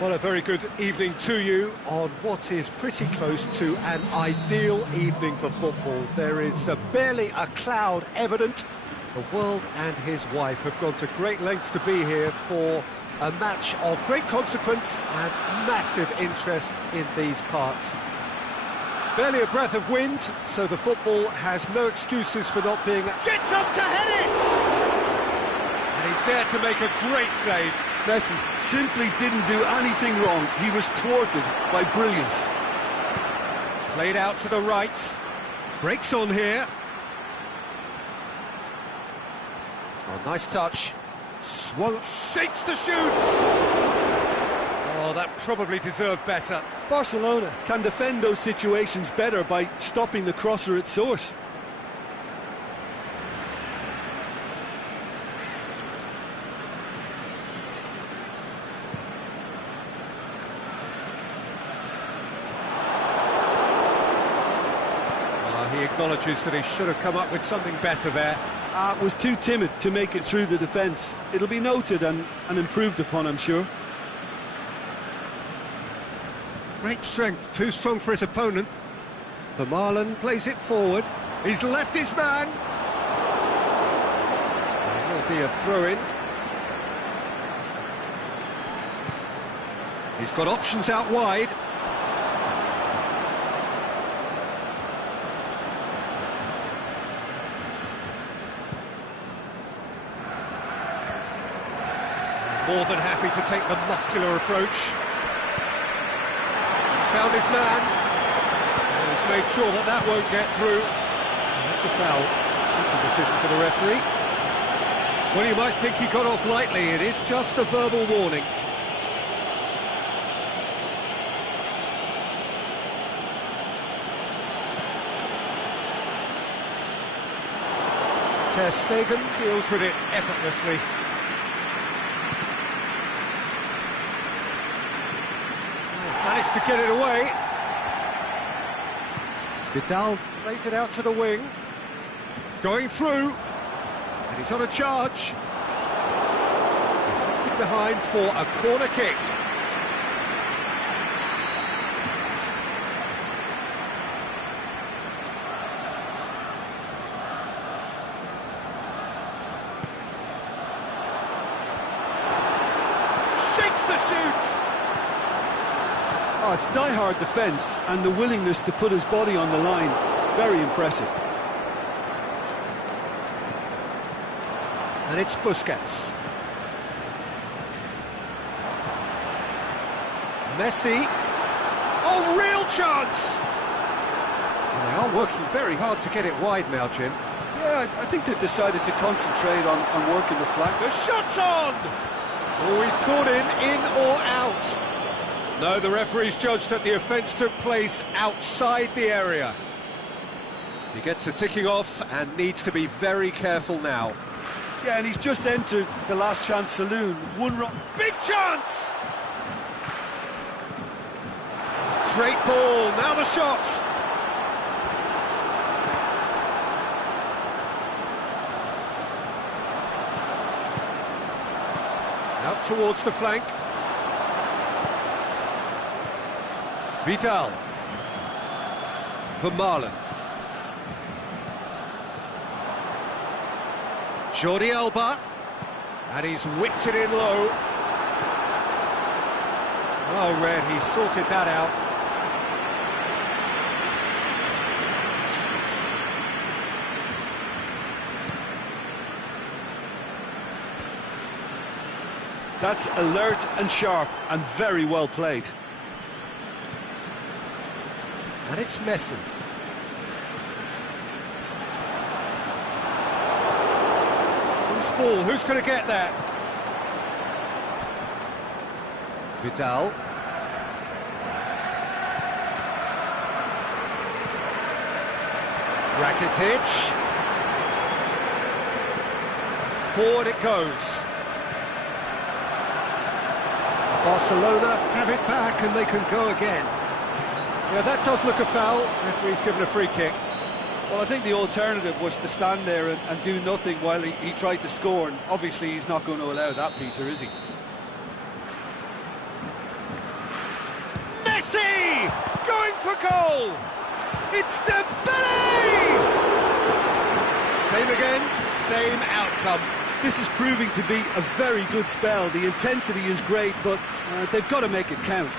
Well, a very good evening to you on what is pretty close to an ideal evening for football. There is barely a cloud evident. The world and his wife have gone to great lengths to be here for a match of great consequence and massive interest in these parts. Barely a breath of wind, so the football has no excuses for not being... Gets up to head it! And he's there to make a great save. Messi simply didn't do anything wrong. He was thwarted by brilliance. Played out to the right. Breaks on here. Oh, nice touch. Swung, shapes the shoots! Oh, that probably deserved better. Barcelona can defend those situations better by stopping the crosser at source. He acknowledges that he should have come up with something better there. Was too timid to make it through the defence. It'll be noted and improved upon, I'm sure. Great strength, too strong for his opponent. Vermaelen plays it forward. He's left his man. There'll be a throw-in. He's got options out wide. More than happy to take the muscular approach. He's found his man. And he's made sure that that won't get through. And that's a foul. Simple decision for the referee. Well, you might think he got off lightly. It is just a verbal warning. Ter Stegen deals with it effortlessly. Managed to get it away. Vidal plays it out to the wing. Going through. And he's on a charge. Deflected behind for a corner kick. Shakes the shoots. Oh, it's die-hard defence and the willingness to put his body on the line. Very impressive. And it's Busquets. Messi. Oh, real chance! Well, they are working very hard to get it wide now, Jim. Yeah, I think they've decided to concentrate on working the flank. The shot's on! Oh, he's caught in or out. No, the referee's judged that the offence took place outside the area. He gets a ticking off and needs to be very careful now. Yeah, and he's just entered the last chance saloon. One run. Big chance! Great ball, now the shot! Out towards the flank. Vidal. Vermaelen. Jordi Alba. And he's whipped it in low. Oh, Red, he sorted that out. That's alert and sharp and very well played. And it's Messi. Who's ball? Who's going to get that? Vidal. Rakitic. Forward it goes. Barcelona have it back and they can go again. Yeah, that does look a foul. Referee's given a free kick. Well, I think the alternative was to stand there and do nothing while he tried to score, and obviously he's not going to allow that, Peter, is he? goal! It's Dembele! Same again, same outcome. This is proving to be a very good spell. The intensity is great, but they've got to make it count.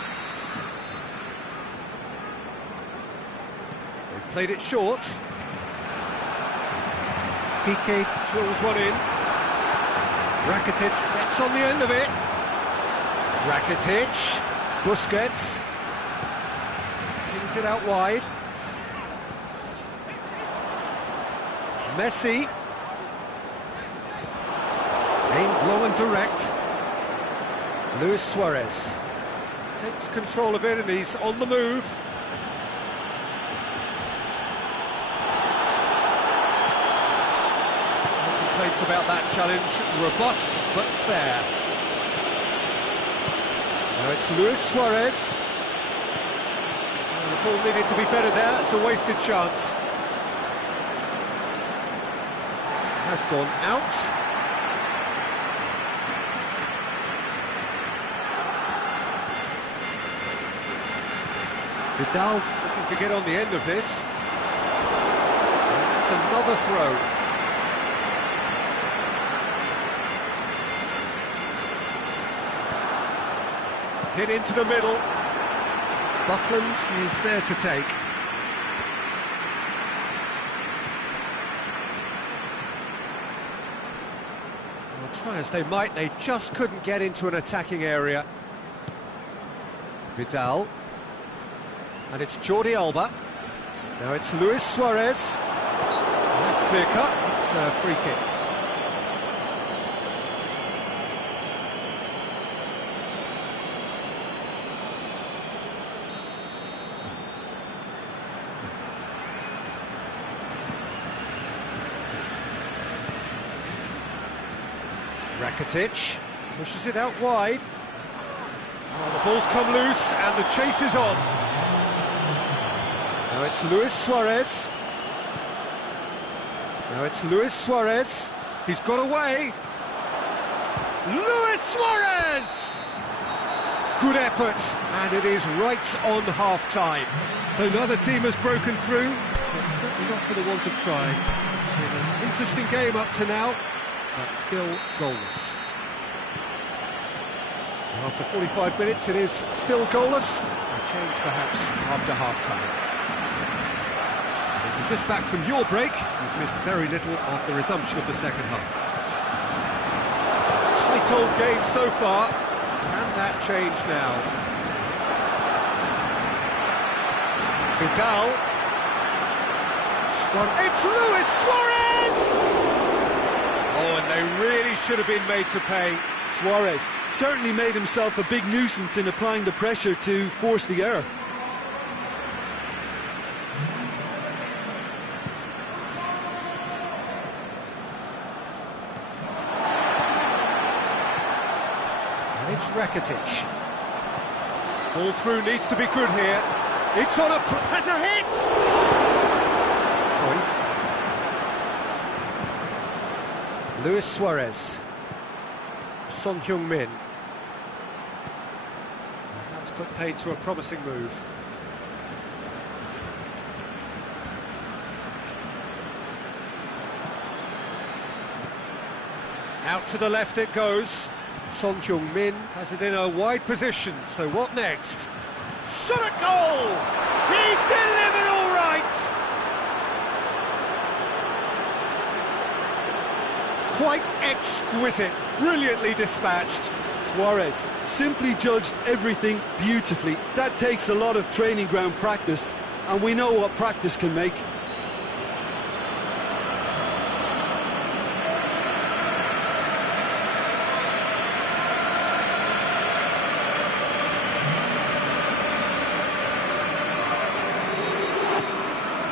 They've played it short. Piqué drills one in. Rakitic gets on the end of it. Rakitic, Busquets, flings it out wide. Messi, aimed long and direct. Luis Suarez takes control of it and he's on the move. No complaints about that challenge, robust but fair. Now it's Luis Suarez. The ball needed to be better there, it's a wasted chance. Has gone out. Vidal looking to get on the end of this. And that's another throw. Hit into the middle. Buckland is there to take. Well, try as they might, they just couldn't get into an attacking area. Vidal. And it's Jordi Alba. Now it's Luis Suarez. And that's clear cut, it's a free kick. Rakitic pushes it out wide. Oh, the ball's come loose and the chase is on. Now it's Luis Suarez. Now it's Luis Suarez. He's got away. Luis Suarez! Good effort, and it is right on half-time. So neither team has broken through, but certainly not for the want of trying. It's been an interesting game up to now, but still goalless. After 45 minutes, it is still goalless. A change perhaps after half-time. If you're just back from your break, you've missed very little of the resumption of the second half. Tight old game so far. Can that change now? Vidal. It's Luis Suarez! Oh, and they really should have been made to pay. Suarez certainly made himself a big nuisance in applying the pressure to force the error. And it's Rakitic. Ball through needs to be good here. It's on has a hit! Cruyff. Luis Suarez. Son Heung-min. And that's put paid to a promising move. Out to the left it goes. Son Heung-min has it in a wide position, so what next? Shot at goal! He's delivered all right! Quite exquisite, brilliantly dispatched. Suarez simply judged everything beautifully. That takes a lot of training ground practice, and we know what practice can make.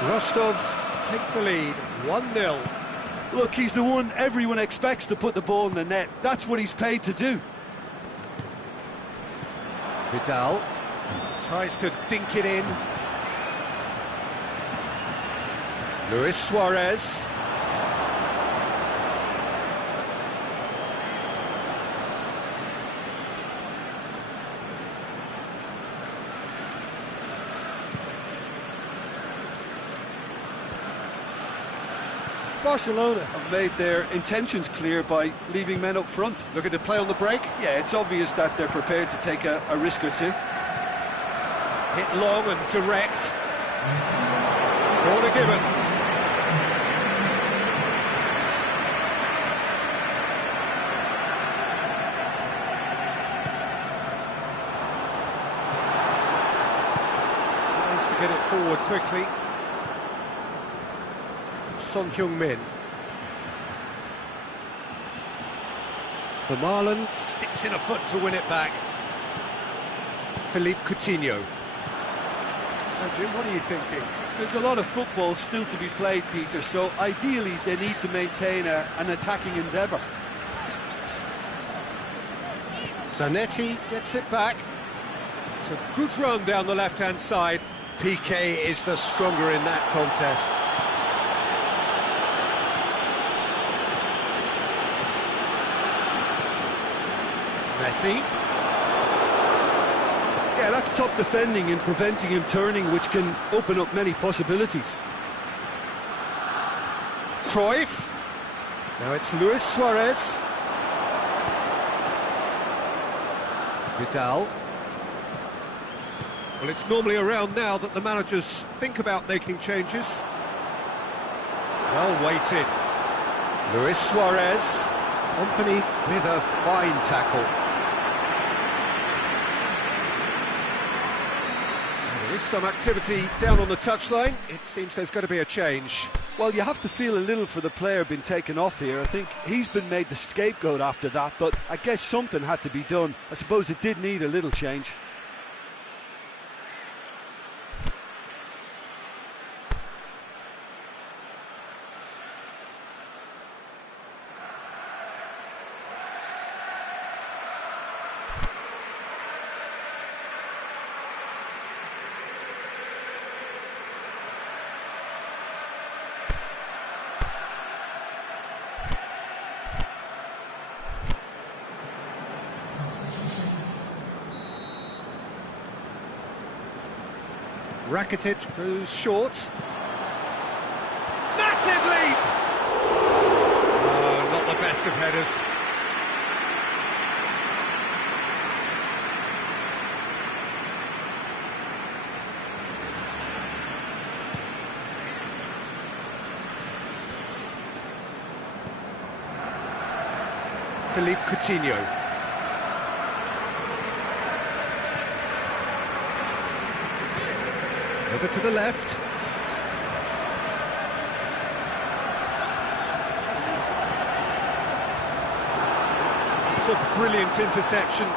Rostov take the lead, 1-0. Look, he's the one everyone expects to put the ball in the net. That's what he's paid to do. Vidal tries to dink it in. Luis Suarez. Barcelona have made their intentions clear by leaving men up front. Looking to play on the break. Yeah, it's obvious that they're prepared to take a risk or two. Hit long and direct. Corner given. Tries to get it forward quickly. Son Heung-min. Vermaelen sticks in a foot to win it back. Philippe Coutinho. So Jim, what are you thinking? There's a lot of football still to be played, Peter, so ideally they need to maintain an attacking endeavour. Zanetti gets it back. It's a good run down the left-hand side. Piqué is the stronger in that contest. Messi. Yeah, that's top defending and preventing him turning, which can open up many possibilities. Cruyff. Now it's Luis Suarez. Vidal. Well, it's normally around now that the managers think about making changes. Well weighted. Luis Suarez, accompanied with a fine tackle. There is some activity down on the touchline. It seems there's going to be a change. Well, you have to feel a little for the player being taken off here. I think he's been made the scapegoat after that, but I guess something had to be done. I suppose it did need a little change. Rakitic goes short. Massive leap! Oh, not the best of headers. Philippe Coutinho. Over to the left. It's a brilliant interception.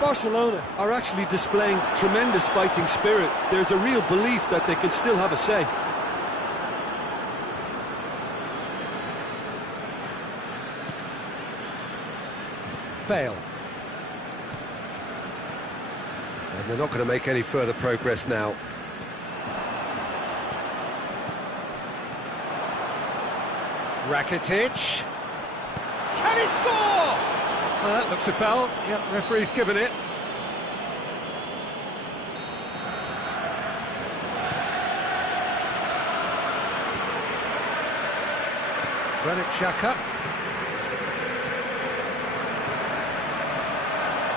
Barcelona are actually displaying tremendous fighting spirit. There's a real belief that they can still have a say. Bale. And they're not going to make any further progress now. Rakitic. Can he score? That looks a foul. Yep, referee's given it. Granit Xhaka.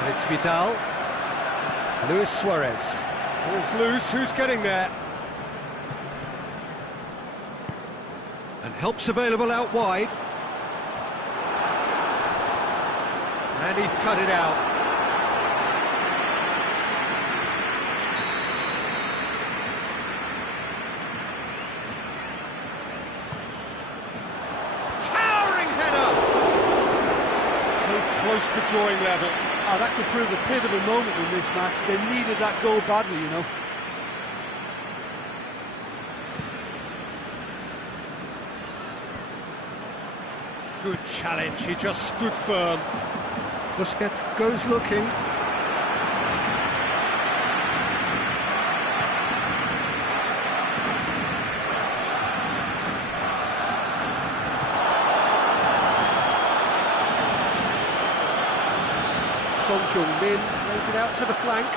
And it's Vidal. Luis Suarez. Ball's loose, who's getting there? And help's available out wide. And he's cut it out. Towering header! So close to drawing level. Oh, that could prove a pivotal moment in this match. They needed that goal badly, you know. Good challenge, he just stood firm. Busquets goes looking. Son Heung-min plays it out to the flank.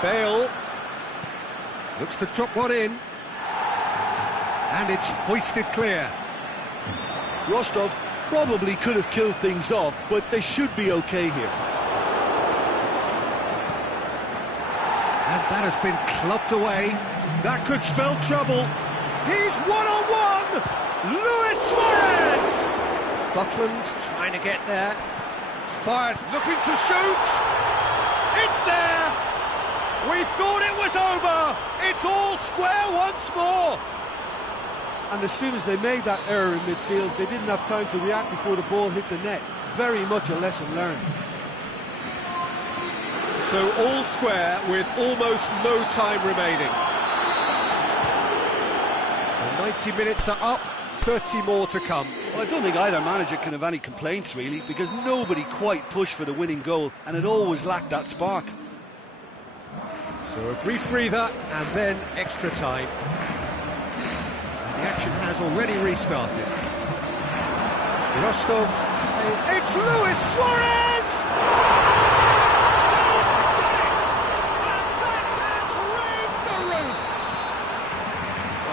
Bale looks to drop one in. And it's hoisted clear. Rostov probably could have killed things off, but they should be okay here. And that has been clubbed away. That could spell trouble. He's one-on-one! Luis Suarez! Butland trying to get there. Fires, looking to shoot! It's there! We thought it was over! It's all square once more! And as soon as they made that error in midfield, they didn't have time to react before the ball hit the net. Very much a lesson learned. So all square with almost no time remaining. The 90 minutes are up, 30 more to come. Well, I don't think either manager can have any complaints, really, because nobody quite pushed for the winning goal, and it always lacked that spark. So a brief breather, and then extra time. And the action has already restarted. Rostov, it's Luis Suarez!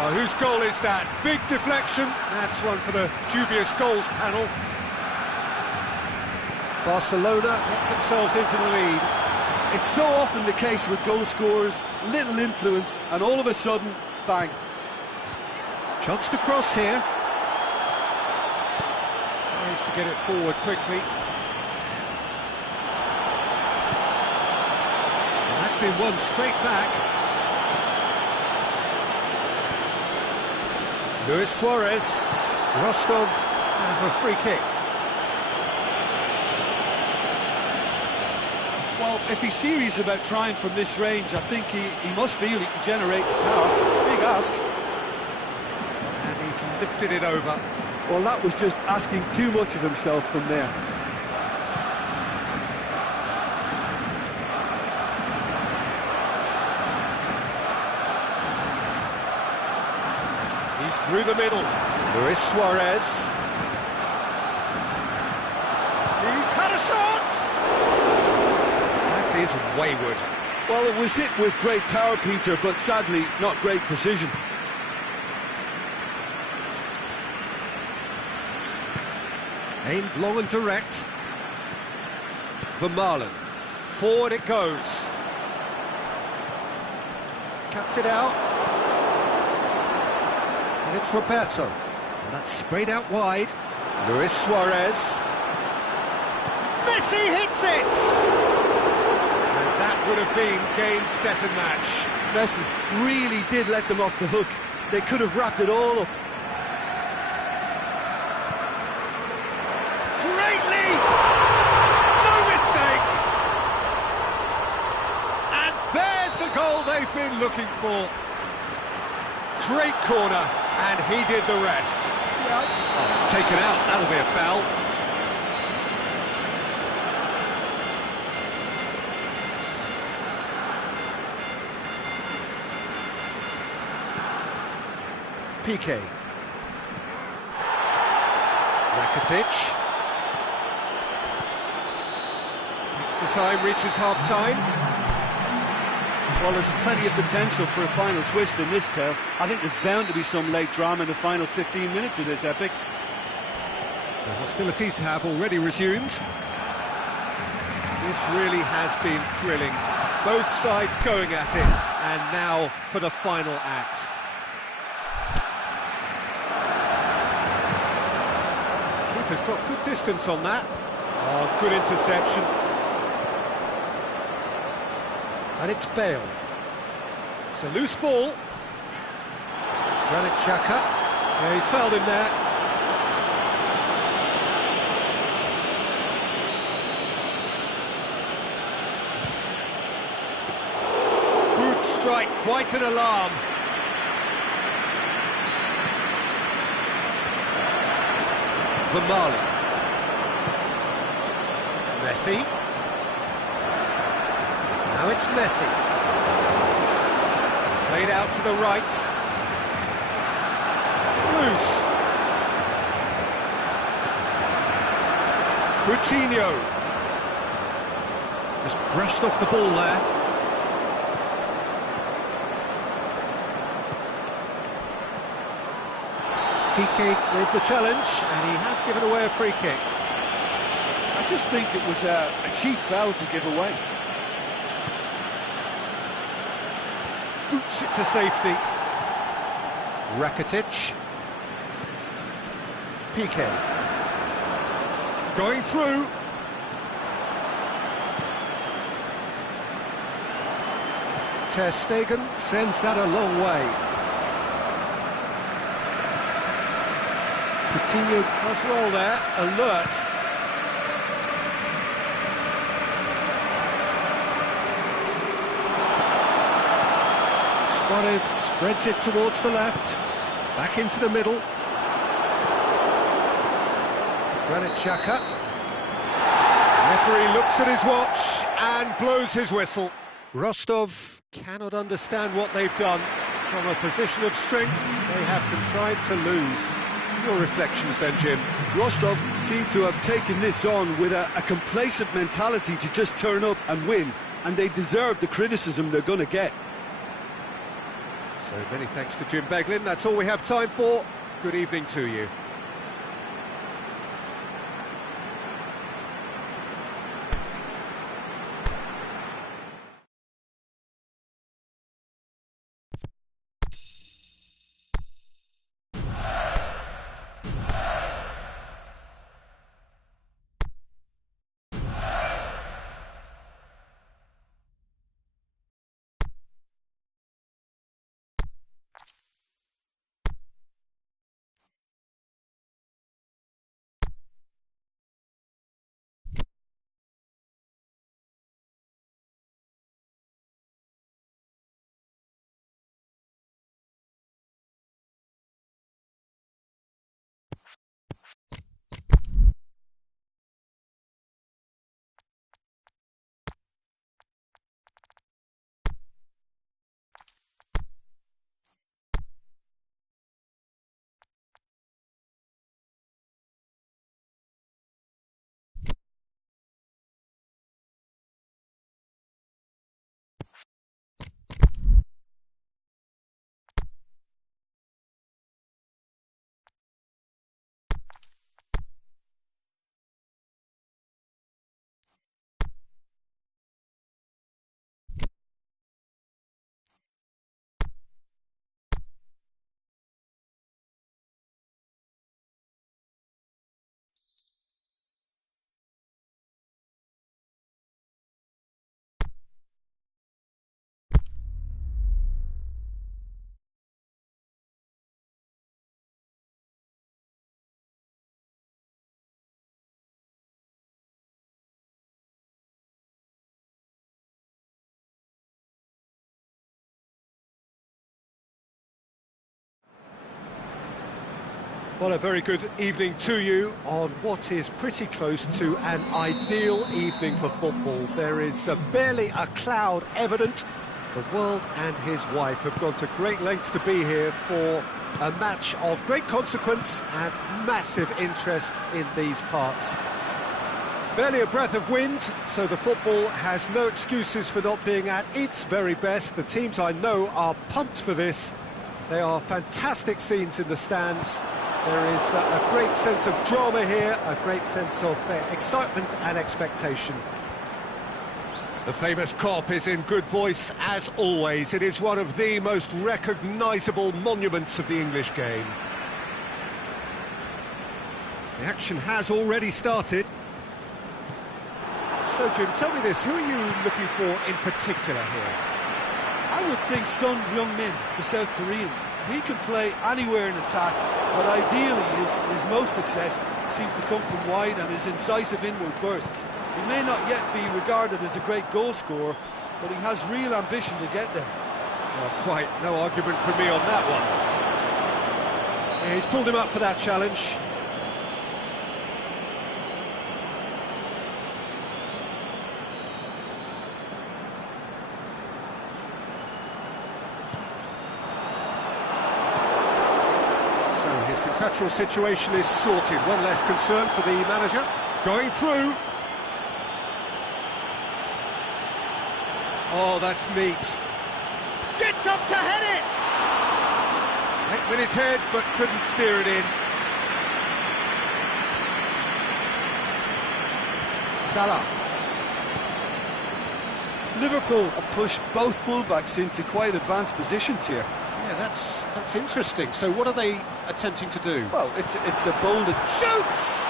Whose goal is that? Big deflection. That's one for the dubious goals panel. Barcelona get themselves into the lead. It's so often the case with goal scorers, little influence, and all of a sudden, bang. Chance to cross here. Tries to get it forward quickly. And that's been won straight back. Luis Suarez, Rostov have a free kick. Well, if he's serious about trying from this range, I think he must feel he can generate the power. Big ask. And he's lifted it over. Well, that was just asking too much of himself from there. He's through the middle. Luis Suarez. He's had a shot! That is wayward. Well, it was hit with great power, Peter, but sadly, not great precision. Aimed long and direct. Vermaelen. Forward it goes. Cuts it out. And it's Roberto. And that's sprayed out wide. Luis Suarez. Messi hits it! And that would have been game, set and match. Messi really did let them off the hook. They could have wrapped it all up. Great leap! No mistake! And there's the goal they've been looking for. Great corner, and he did the rest. Oh, it's taken out, that'll be a foul. Piqué. Rakitic. Extra time reaches half-time. Well, there's plenty of potential for a final twist in this tale. I think there's bound to be some late drama in the final 15 minutes of this epic. The hostilities have already resumed. This really has been thrilling. Both sides going at it, and now for the final act. Keeper's got good distance on that. Oh, good interception. And it's Bale. It's a loose ball. Granit Xhaka. Yeah, he's fouled him there. Good strike, quite an alarm. Vermaelen. Messi. Now it's Messi. Played out to the right. Loose. Coutinho. Just brushed off the ball there. Piqué with the challenge, and he has given away a free kick. I just think it was a cheap foul to give away. Boots it to safety. Rakitic. Piqué. Going through. Ter Stegen sends that a long way. Coutinho does well there, alert. Suarez spreads it towards the left, back into the middle. Granit Xhaka. Referee looks at his watch and blows his whistle. Rostov cannot understand what they've done. From a position of strength, they have contrived to lose. Your reflections then, Jim? Rostov seem to have taken this on with a complacent mentality to just turn up and win, and they deserve the criticism they're going to get. So many thanks to Jim Beglin. That's all we have time for. Good evening to you. Well, a very good evening to you on what is pretty close to an ideal evening for football. There is barely a cloud evident. The world and his wife have gone to great lengths to be here for a match of great consequence and massive interest in these parts. Barely a breath of wind, so the football has no excuses for not being at its very best. The teams I know are pumped for this. They are fantastic scenes in the stands. There is a great sense of drama here, a great sense of excitement and expectation. The famous Kop is in good voice as always. It is one of the most recognisable monuments of the English game. The action has already started. So, Jim, tell me this, who are you looking for in particular here? I would think Son Heung-min, the South Korean. He can play anywhere in attack, but ideally his most success seems to come from wide and his incisive inward bursts. He may not yet be regarded as a great goal scorer, but he has real ambition to get there. Well, quite no argument from me on that one. Yeah, he's pulled him up for that challenge. Contractual situation is sorted. One less concern for the manager. Going through. Oh, that's neat. Gets up to head it! with his head, but couldn't steer it in. Salah. Liverpool have pushed both fullbacks into quite advanced positions here. Yeah, that's interesting. So what are they attempting to do? Well, it's a bold... Shoots!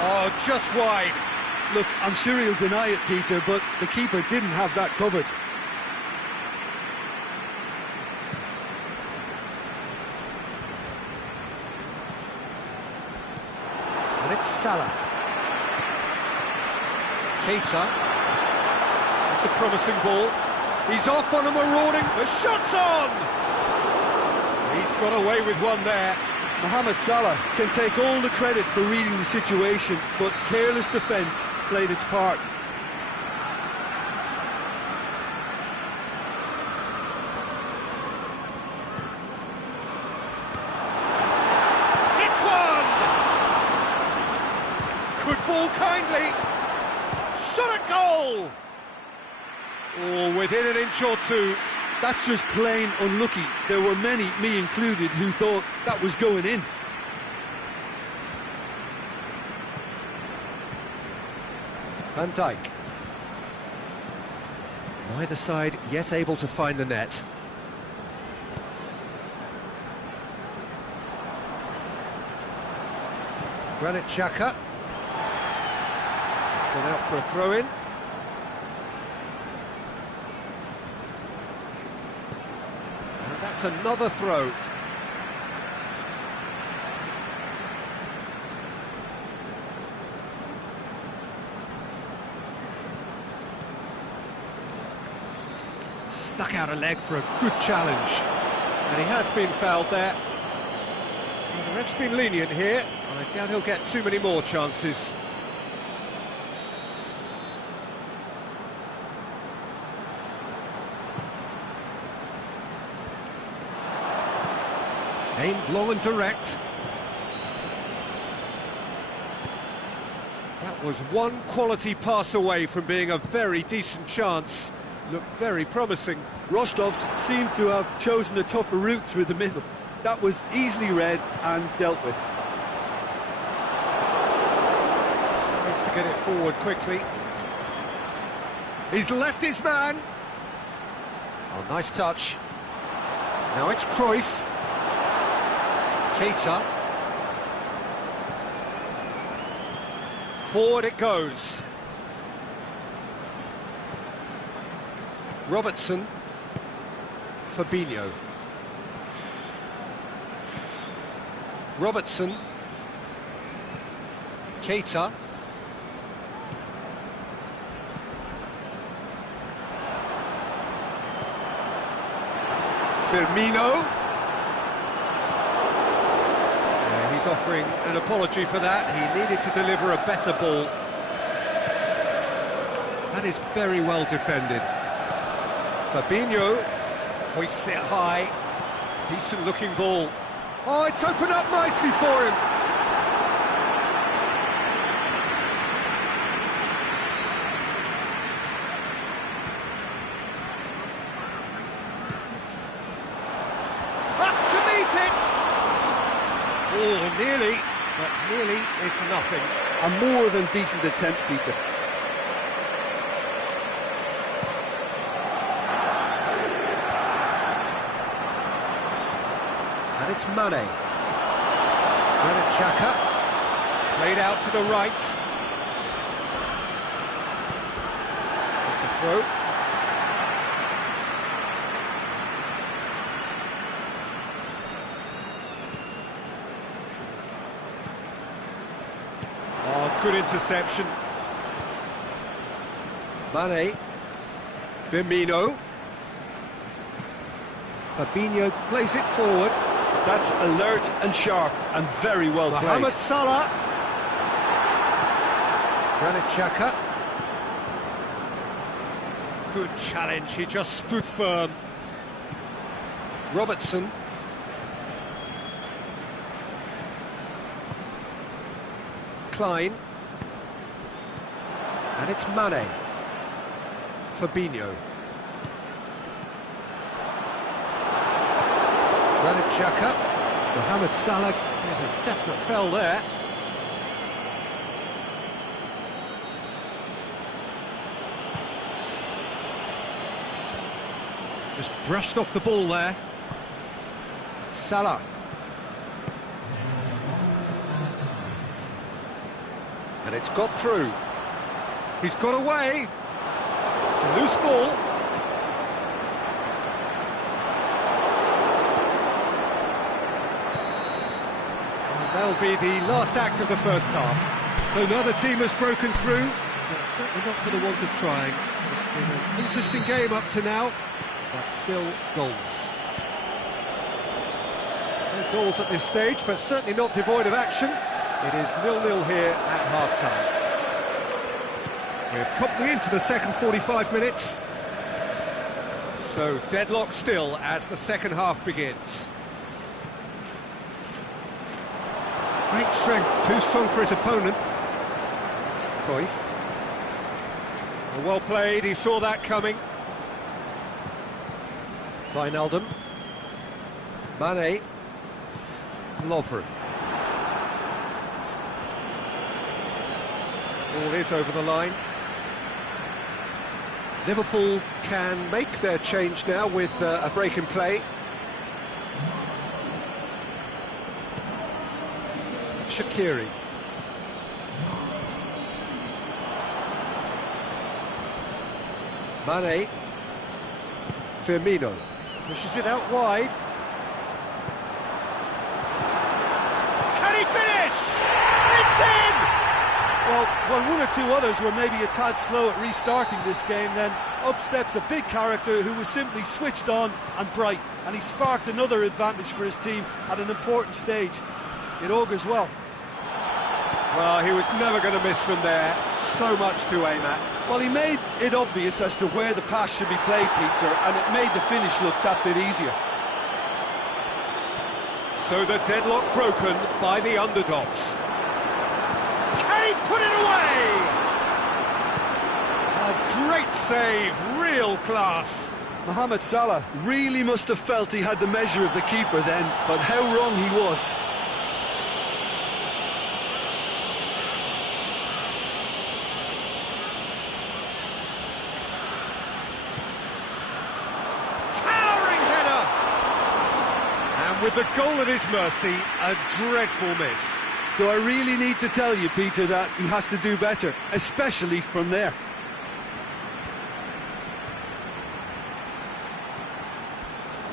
Oh, just wide. Look, I'm sure he'll deny it, Peter, but the keeper didn't have that covered. And it's Salah. Keita. It's a promising ball. He's off on a marauding. The shot's on! He's got away with one there. Mohamed Salah can take all the credit for reading the situation, but careless defence played its part. Hits one! Could fall kindly. Shot at goal! Oh, within an inch or two. That's just plain unlucky. There were many, me included, who thought that was going in. Van Dijk. Neither side yet able to find the net. Granit Xhaka. It's gone out for a throw-in. That's another throw. Stuck out a leg for a good challenge. And he has been fouled there. And the ref's been lenient here. I doubt he'll get too many more chances. Aimed long and direct. That was one quality pass away from being a very decent chance. Looked very promising. Rostov seemed to have chosen a tougher route through the middle. That was easily read and dealt with. Tries to get it forward quickly. He's left his man. Oh, nice touch. Now it's Cruyff. Keita. Forward it goes. Robertson. Fabinho. Robertson. Keita. Firmino. He's offering an apology for that. He needed to deliver a better ball. That is very well defended. Fabinho hoists it high. Decent looking ball. Oh, it's opened up nicely for him. Up to meet it. Oh, nearly, but nearly is nothing. A more than decent attempt, Peter. And it's Mane. Granit Xhaka. Played out to the right. It's a throw. Oh, good interception. Mane. Firmino. Fabinho plays it forward. That's alert and sharp and very well played. Mohamed Salah. Granit Xhaka. Good challenge, he just stood firm. Robertson. Klein. And it's Mane. Fabinho. Granit Xhaka, Mohamed Salah, a definite fell there. Just brushed off the ball there. Salah. And it's got through. He's got away. It's a loose ball. And that'll be the last act of the first half. So another team has broken through, but certainly not for the want of trying. It's been an interesting game up to now, but still goals. No goals at this stage, but certainly not devoid of action. It is 0-0 here at half-time. We're promptly into the second 45 minutes. So deadlock still as the second half begins. Great strength, too strong for his opponent. Cruyff. Well played, he saw that coming. Wijnaldum. Mane. Lovren. Ball is over the line. Liverpool can make their change now with a break in play. Shaqiri. Mane. Firmino. Pushes it out wide. Can he finish? It's in! Well, one or two others were maybe a tad slow at restarting this game, then up steps a big character who was simply switched on and bright, and he sparked another advantage for his team at an important stage. It augurs well. Well, he was never going to miss from there. So much to aim at. Well, he made it obvious as to where the pass should be played, Peter, and it made the finish look that bit easier. So the deadlock broken by the underdogs. Can he put it away? A great save, real class. Mohamed Salah really must have felt he had the measure of the keeper then, but how wrong he was. Towering header! And with the goal at his mercy, a dreadful miss. Do I really need to tell you, Peter, that he has to do better, especially from there?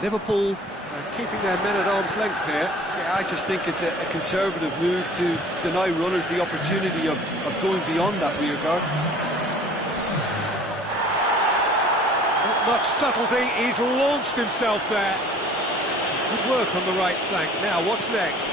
Liverpool keeping their men at arm's length here. Yeah, I just think it's a conservative move to deny runners the opportunity of going beyond that rear guard. Not much subtlety, he's launched himself there. Some good work on the right flank. Now, what's next?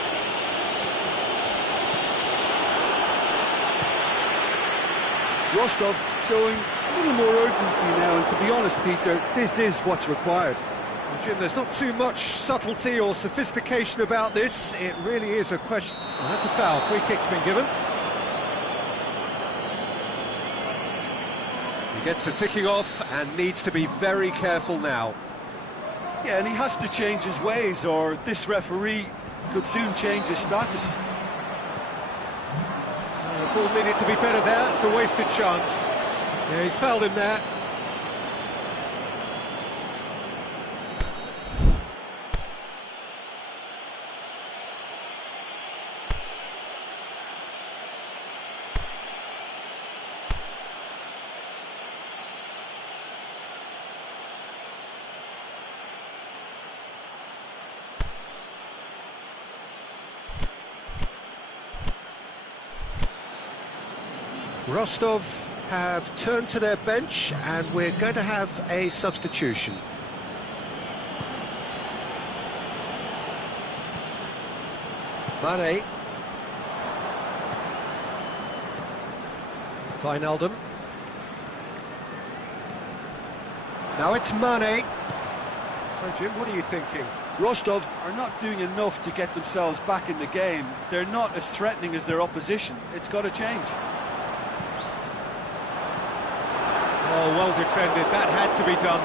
Rostov showing a little more urgency now, and to be honest, Peter, this is what's required. Well, Jim, there's not too much subtlety or sophistication about this. It really is a question. Well, that's a foul. Free kick's been given. He gets a ticking off and needs to be very careful now. Yeah, and he has to change his ways, or this referee could soon change his status. The ball needed to be better there. It's a wasted chance. Yeah, he's fouled him there. Rostov have turned to their bench and we're going to have a substitution. Mane. Wijnaldum. Now it's Mane. So Jim, what are you thinking? Rostov are not doing enough to get themselves back in the game. They're not as threatening as their opposition. It's got to change. Oh, well defended, that had to be done.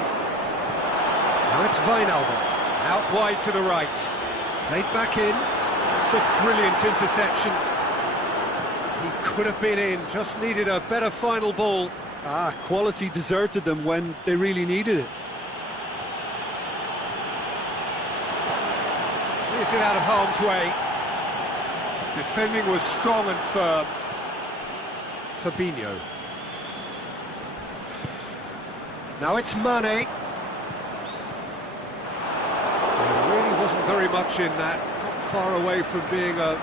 Now it's Wijnaldum. Out wide to the right. Played back in. It's a brilliant interception. He could have been in, just needed a better final ball. Quality deserted them when they really needed it. Clears it out of harm's way. Defending was strong and firm. Fabinho. Now it's Mane. There really wasn't very much in that. Not far away from being a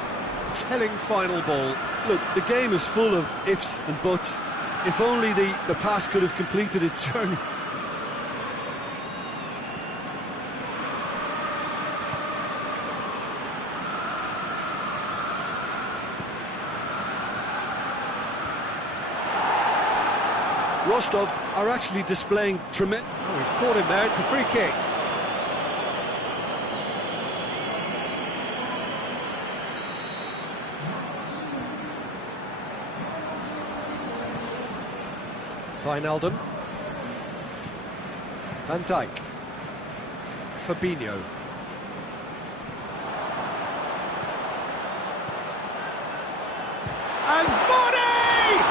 telling final ball. Look, the game is full of ifs and buts. If only the pass could have completed its journey. Rostov are actually displaying tremendous... Oh, he's caught him there, it's a free kick. Wijnaldum. Van Dijk. Fabinho. And Mane!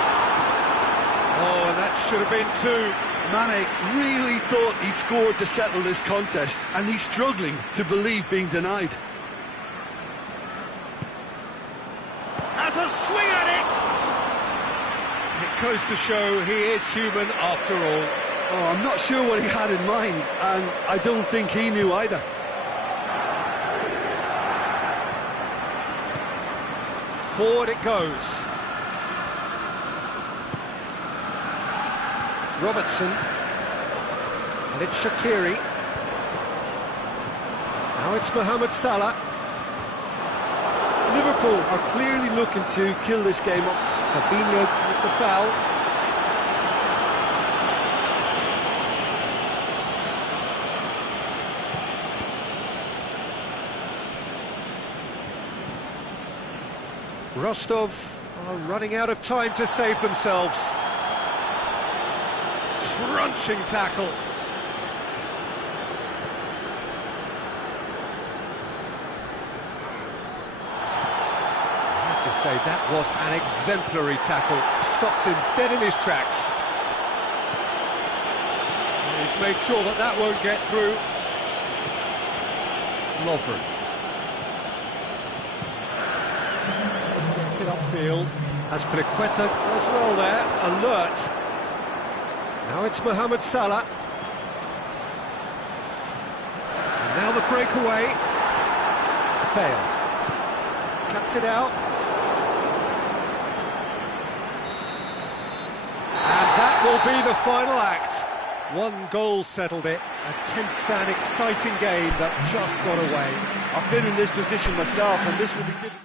Oh, and that should have been two. Mane really thought he'd scored to settle this contest, and he's struggling to believe being denied. Has a swing at it! It goes to show he is human after all. Oh, I'm not sure what he had in mind, and I don't think he knew either. Forward it goes. Robertson. And it's Shaqiri. Now it's Mohamed Salah. Liverpool are clearly looking to kill this game up. Fabinho with the foul. Rostov are running out of time to save themselves. Crunching tackle. I have to say, that was an exemplary tackle. Stopped him dead in his tracks. And he's made sure that that won't get through. Lovren. Gets it upfield. As Azpilicueta as well there. Alert. Now it's Mohamed Salah. And now the breakaway. Bale. Cuts it out. And that will be the final act. One goal settled it. A tense and exciting game that just got away. I've been in this position myself, and this will be difficult.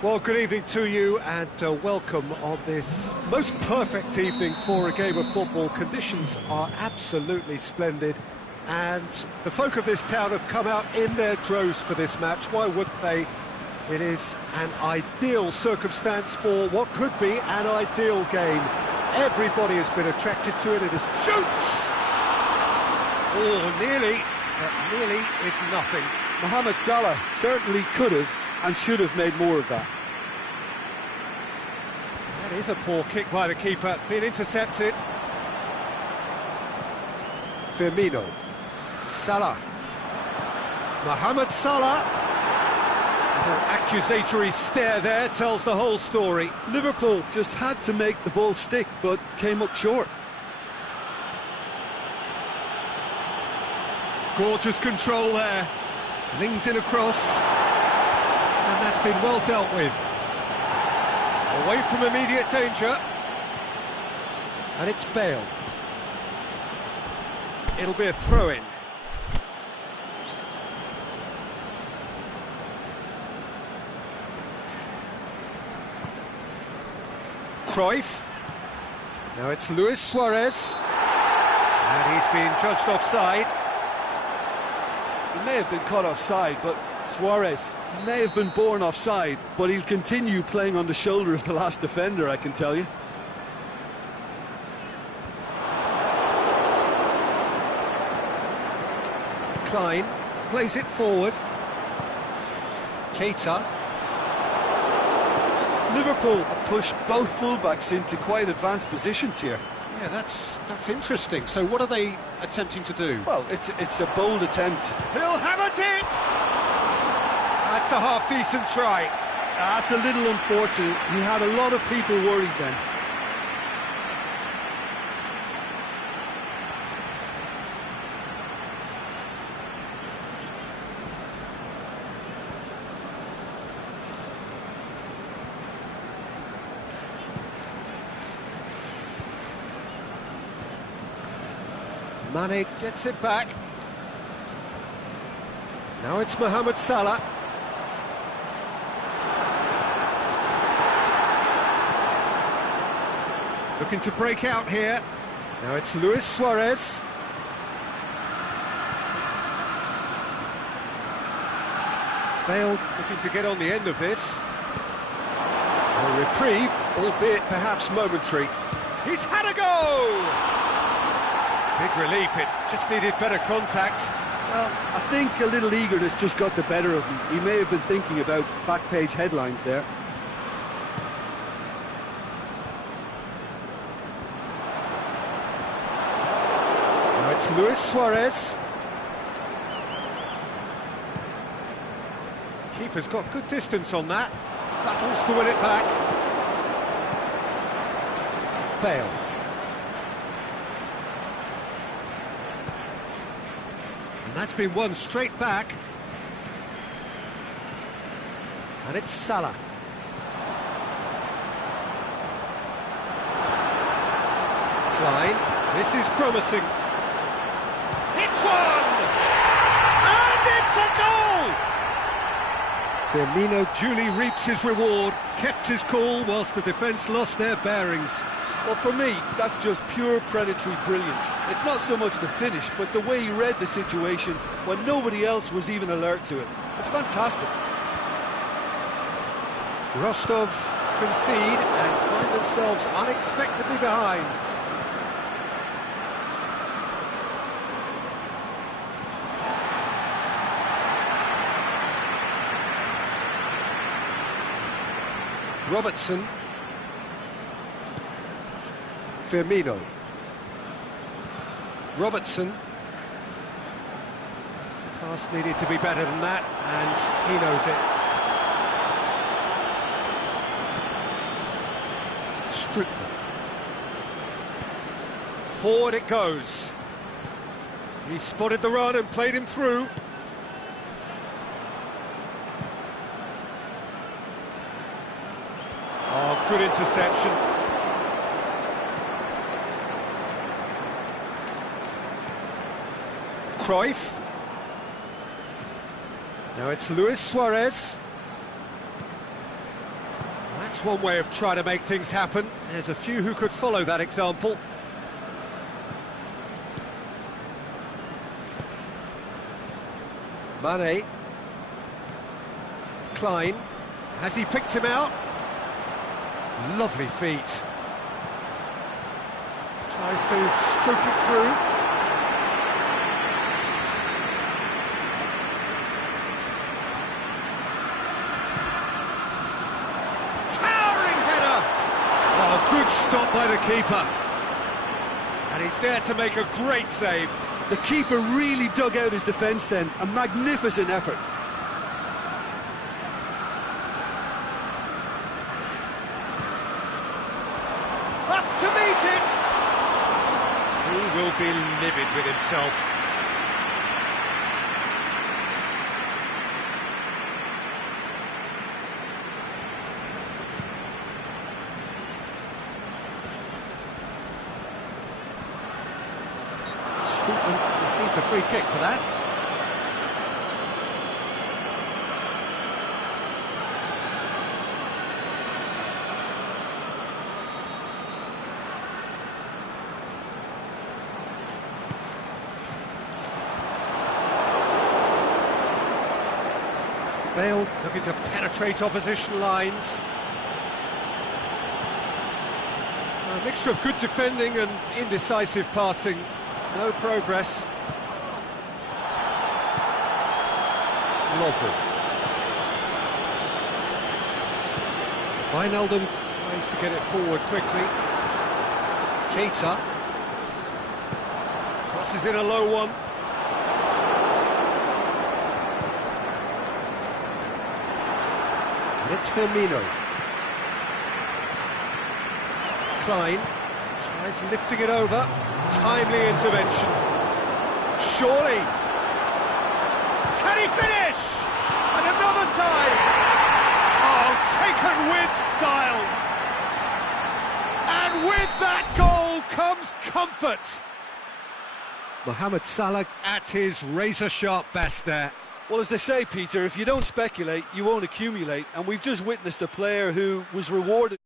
Well, good evening to you and welcome on this most perfect evening for a game of football. Conditions are absolutely splendid and the folk of this town have come out in their droves for this match. Why wouldn't they? It is an ideal circumstance for what could be an ideal game. Everybody has been attracted to it. It is shoots! Oh, nearly, but nearly is nothing. Mohamed Salah certainly could have and should have made more of that. That is a poor kick by the keeper, been intercepted. Firmino, Salah, Mohamed Salah. An accusatory stare there tells the whole story. Liverpool just had to make the ball stick, but came up short. Gorgeous control there. Flings in across. And that's been well dealt with. Away from immediate danger. And it's Bale. It'll be a throw-in. Cruyff. Now it's Luis Suarez. And he's been judged offside. He may have been caught offside, but Suarez may have been born offside, but he'll continue playing on the shoulder of the last defender, I can tell you. Klein plays it forward. Keita. Liverpool have pushed both fullbacks into quite advanced positions here. Yeah, that's interesting. So what are they attempting to do? Well, it's a bold attempt. He'll have a dip! That's a half-decent try. That's a little unfortunate. He had a lot of people worried then. Mane gets it back. Now it's Mohamed Salah. Looking to break out here. Now it's Luis Suarez. Bale looking to get on the end of this. A reprieve, albeit perhaps momentary. He's had a go! Big relief, it just needed better contact. Well, I think a little eagerness just got the better of him. He may have been thinking about back-page headlines there. Now it's Luis Suarez. Keeper's got good distance on that. Battles to win it back. Bale. And that's been won straight back. And it's Salah. Klein, this is promising. It's one! And it's a goal! Firmino duly reaps his reward, kept his cool whilst the defence lost their bearings. Well, for me, that's just pure predatory brilliance. It's not so much the finish, but the way he read the situation when nobody else was even alert to it. It's fantastic. Rostov concede and find themselves unexpectedly behind. Robertson. Firmino. Robertson. Pass needed to be better than that, and he knows it. Strickland. Forward it goes. He spotted the run and played him through. Oh, good interception. Cruyff. Now it's Luis Suarez. That's one way of trying to make things happen. There's a few who could follow that example. Mane. Klein. Has he picked him out? Lovely feet. Tries to stroke it through. Towering header! Oh, good stop by the keeper. And he's there to make a great save. The keeper really dug out his defence then. A magnificent effort. Up to meet it! He will be livid with himself. Strootman receives a free kick for that. Bale looking to penetrate opposition lines. A mixture of good defending and indecisive passing. No progress. Lovell. Wijnaldum tries to get it forward quickly. Keita. Crosses in a low one. And it's Firmino. Klein tries lifting it over. Timely intervention. Surely. Can he finish? And another time. Oh, taken with style. And with that goal comes comfort. Mohamed Salah at his razor-sharp best there. Well, as they say, Peter, if you don't speculate, you won't accumulate. And we've just witnessed a player who was rewarded.